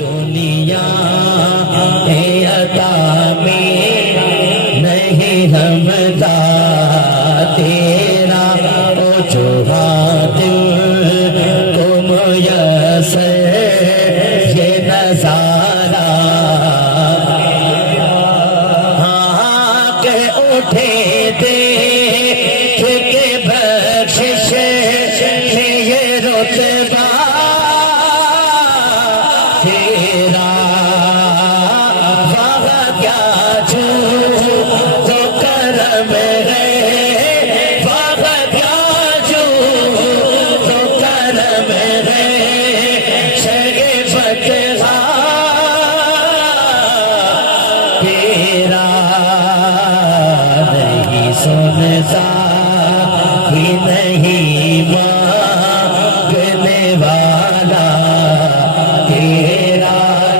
दुनिया अता में नहीं हमदा तेरा जो दिल को मुयस्सर ये नजारा हाँ के उठे दे के बख्शिश ये रुतबा तेरा वाह क्या जो करम है वाह क्या जो करम है शगफत तेरा नहीं सुनता भी नहीं मांगने वाला तेरा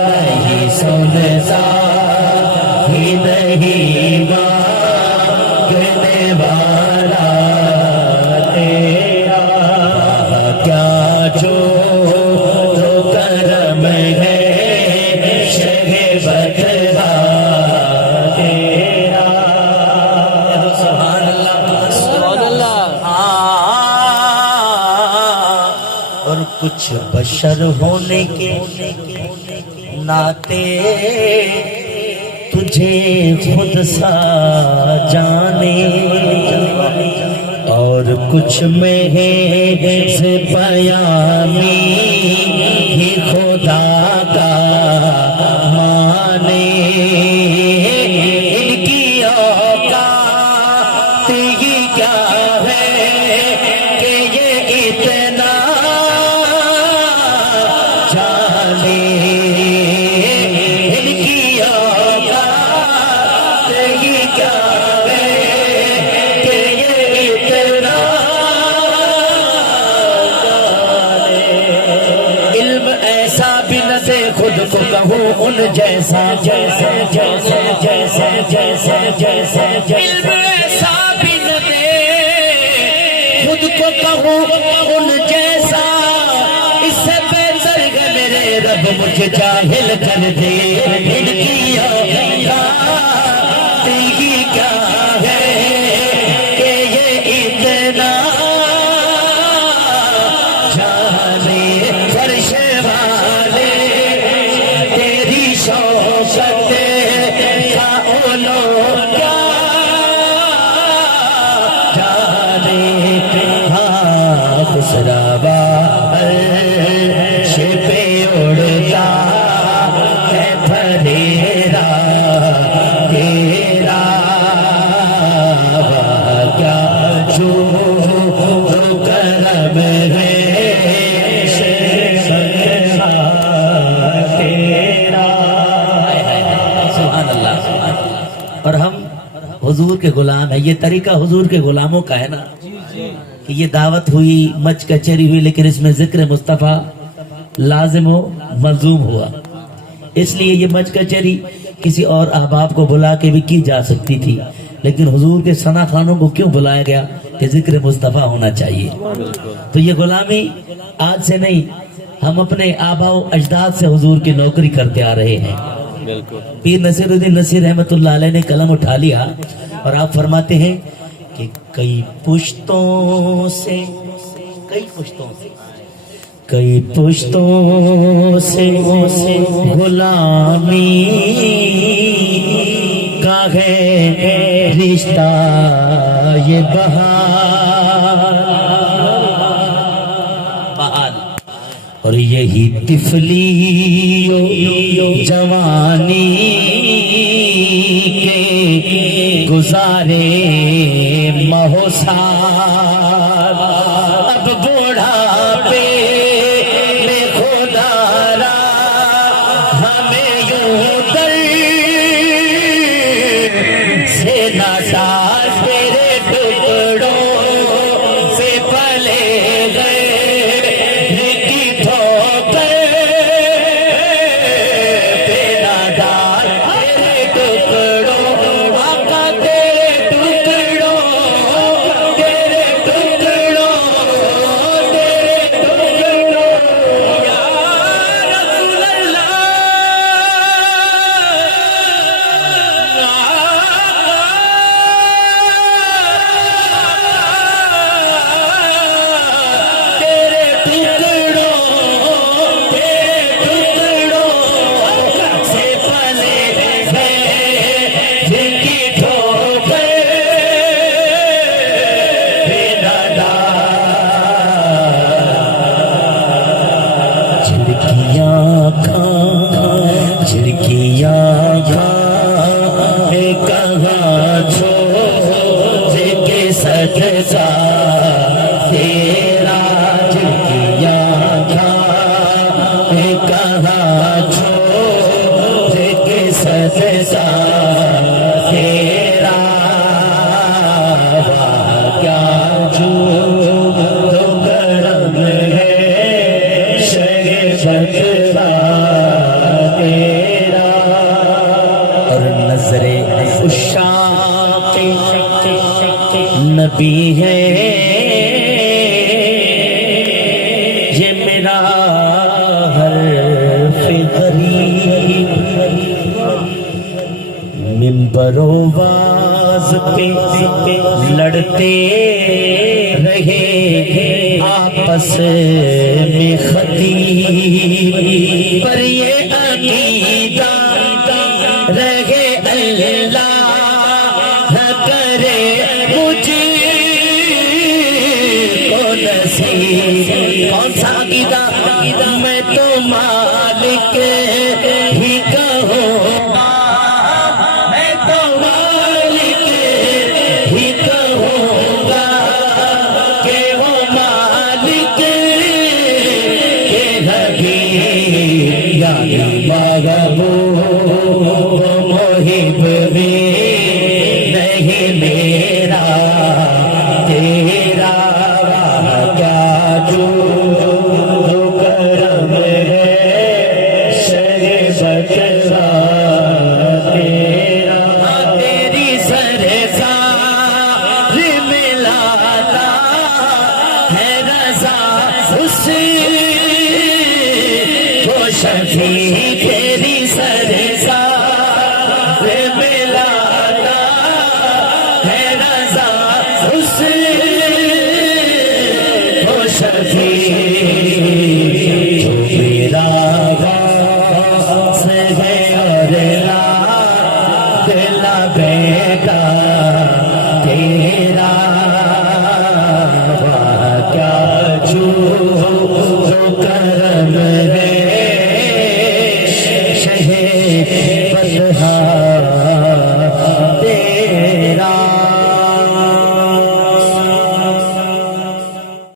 नहीं सुनता भी नहीं मांगने वाला तेरा क्या जो करम है शगफत तेरा सुभान अल्लाह। और कुछ बशर होने के नाते तुझे खुद सा जाने और कुछ में है से पयामी ही खुदा का माने इनकी औकात ही क्या है कि ये इतना जाने इनकी औकात ही क्या है कि ये इतना जाने इल्म ऐसा भी न दे खुद को कहूँ उन जैसा जैसे जैसे जैसे जैसे जैसे इल्म ऐसा भी न दे खुद को कहूँ उन जैसा इससे बेहतर है मेरे रब मुझे जाहिल कर दे इनकी औकात ही क्या है कि ये इतना जाने फर्श वाले तेरी शौकत का ओलो क्या जाने हाँ खुसरावा अर्श पे उड़ता है फरेरा तेरा वाह क्या जो करम है तेरा। सुभान अल्लाह। और हम हुजूर के गुलाम है, ये तरीका हुजूर के गुलामों का है ना कि ये दावत हुई मच कचहरी हुई लेकिन इसमें जिक्र मुस्तफ़ा लाजिम हो मलजूम हुआ, इसलिए ये मच कचहरी किसी और अहबाब को बुला के भी की जा सकती थी लेकिन हुजूर के सना खानों को क्यों बुलाया गया कि जिक्र मुस्तफ़ा होना चाहिए। तो ये गुलामी आज से नहीं, हम अपने आबाओ अजदाद से हुजूर की नौकरी करते आ रहे हैं। पीर नसीरुद्दीन नसीर रहमतुल्लाह अलैह ने कलम उठा लिया और आप फरमाते हैं कि कई पुश्तों से गुलामी का है रिश्ता ये बहाल और यही तिफली जवानी के गुजारे महोसाल अब बुढ़ापे में खुदारा हमें यूं दर से नाटा तेरे टुकड़ों से पले गए की ठोकर तेरा डाल तेरे टुकड़ों आका तेरे टुकड़ों झिड़किया कहाँ छोड़ के सजदा तेरा, झिड़किया कहाँ छोड़ के सजदा तेरा, क्या जो तो करम है शगफा तेरा। और नजरे उशाक नबी है ये मेरा हर्फ गरीब, मिंबरो वाज पे लड़ते रहे आपस में खतीब, पर ये अकीदा रहे अल्लाह करे मुझे को नसीब। कौन सा अकीदा? मैं तो मालिक ही कहूँगा, मैं तो मालिक ही कहूँगा कि वो मालिक के हबीब यानी महबूब मुहिब भी नहीं मेरा तेरा, क्या जो करम है शरीफत तेरा। तेरी सरसार मिलाता है रज़ा हुस्न को शफी, तेरी सरसार मिलाता है रज़ा हुस्न को शफी, जो मेरा वास है और दिला बेटा तेरा, क्या जो करम है शहे फतहा